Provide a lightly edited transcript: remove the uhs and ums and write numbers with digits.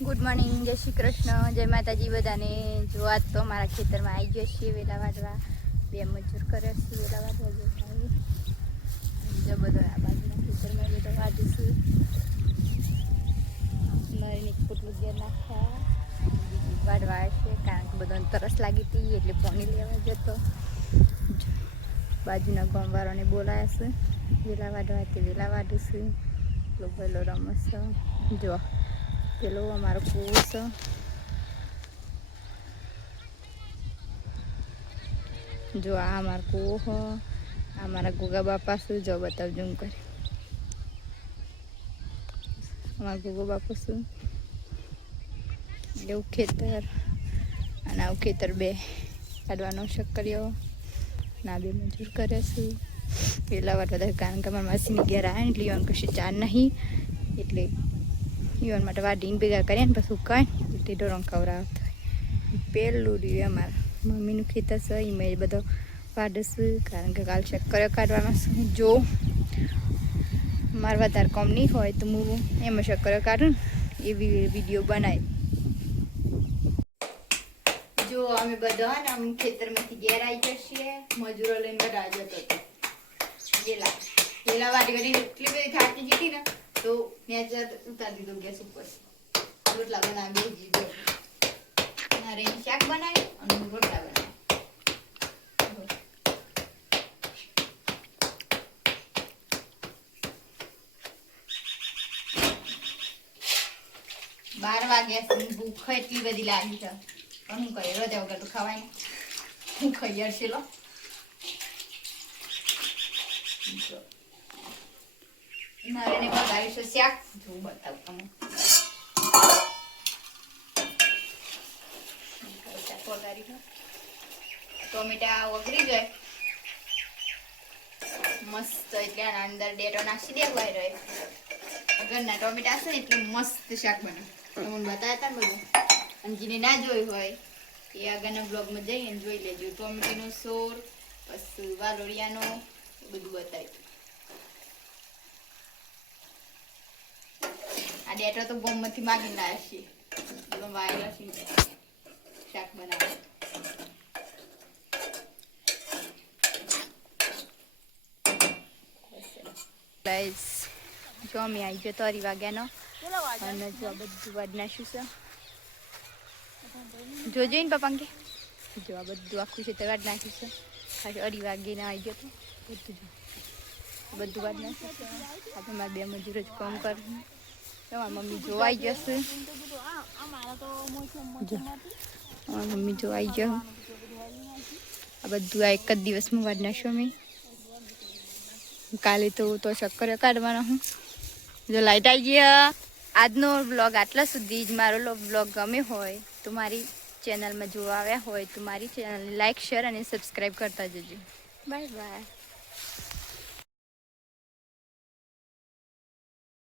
Good morning, જય શ્રી કૃષ્ણ, જય માતાજી બધાને. જો આજ તો અમારા ખેતરમાં આવી ગયા છીએ વેલા વાટવા. બે મજૂર કરે છે વેલા વાટવા જો બધો આ બાજુના ખેતરમાં બધો વાટીશું. નળીને પોટલું ઘેર નાખ્યા બીજું વાટવા છે કારણ કે બધાને તરસ લાગી હતી એટલે પાણી લેવા જતો. બાજુના ગામવાળાને બોલાયા છે વેલા વાટવા તે વેલા વાટીશું. પેલો રમસ જો પેલો અમારો કૂવો છે. જો આ અમારો કૂવો હો, આ મારા ગોગા બાપા શું જો બતાવજો હું કરી અમારા ગોગા બાપા શું એવું ખેતર અને આવું ખેતર બે કાઢવાનો શક કર્યો. ના બે મજૂર કરે છે પેલા વાટવા કારણ કે અમારા માસીની ઘેર આવે એટલે ઈવન કશું ચાર નહીં એટલે ઈવન માટે વાટીને ભેગા કરીએ ને પછી ઉકાય એટલે ઢોરણ ખવડાવતા હોય. પેલું રહ્યું અમારા મમ્મીનું ખેતર છે એમાં બધો વાડીશું કારણ કે કાલ શક્કર કાઢવાનો છે. જો મારે વધારે કોમ નહીં હોય તો હું એમાં શક્કર કાઢું એવી વિડીયો બનાવી. જો અમે બધા ને અમે ખેતરમાંથી ઘેર આવી જઈએ મજૂરો લઈને બધા જતો હતો. પેલા વાટી કરી એટલી બધી થાકી જીતી ને તો મેં ઉતારી દીધો ગેસ ઉપર. રોટલા બનાવી દીધો અને શાક બનાવી અને રોટલા બનાવી. બાર વાગ્યા ભૂખ એટલી બધી લાગી છે પણ હું કહી રોજા વગર તો ખવાય ને હું ખાઈ હશે લો. નરેને બગાડ્યું છે શાક જો બતાવું તમે. ટોમેટા વગરી જાય મસ્ત એટલે અંદર ડેટો નાખી દેવાય રહે. ઘરના ટોમેટા હશે ને એટલે મસ્ત શાક બને. તમને બતાવ્યા હતા ને બધું. અને જેને ના જોયું હોય એ આગળના બ્લોગમાં જઈને જોઈ લેજો. ટોમેટીનો સોર પછી વાલોડિયાનો બધું બતાવ્યું. આ ડેટો તો બોમ્બમાંથી માગી ના હશે વાયેલા શાક બનાવે. જો અમે આવી ગયો 3 વાગ્યાનો અને જો આ બધું વાડ નાખ્યું છે. જોજો ને પપ્પા કે જો આ બધું આખું છે વાડ નાખ્યું છે. ખાલી 2 વાગ્યાને આવી ગયો તો બધું વાડ નાખ્યું છે. આપણે મારા બે મજૂર જ કામ કરવું. તમારી મમ્મી જોવાઈ જશે. મમ્મી જોવાઈ ગયો. આ બધું આ એક જ દિવસમાં વાડ નાખ્યું અમે. કાલે તો શક્કર કાઢવાના હું. જો લાઈટ આવી ગયા. આજનો બ્લોગ આટલા સુધી જ. મારો બ્લોગ ગમે હોય તો મારી ચેનલમાં જોવા આવ્યા હોય તો મારી ચેનલને લાઈક શેર અને સબસ્ક્રાઈબ કરતા જજો. Bye bye.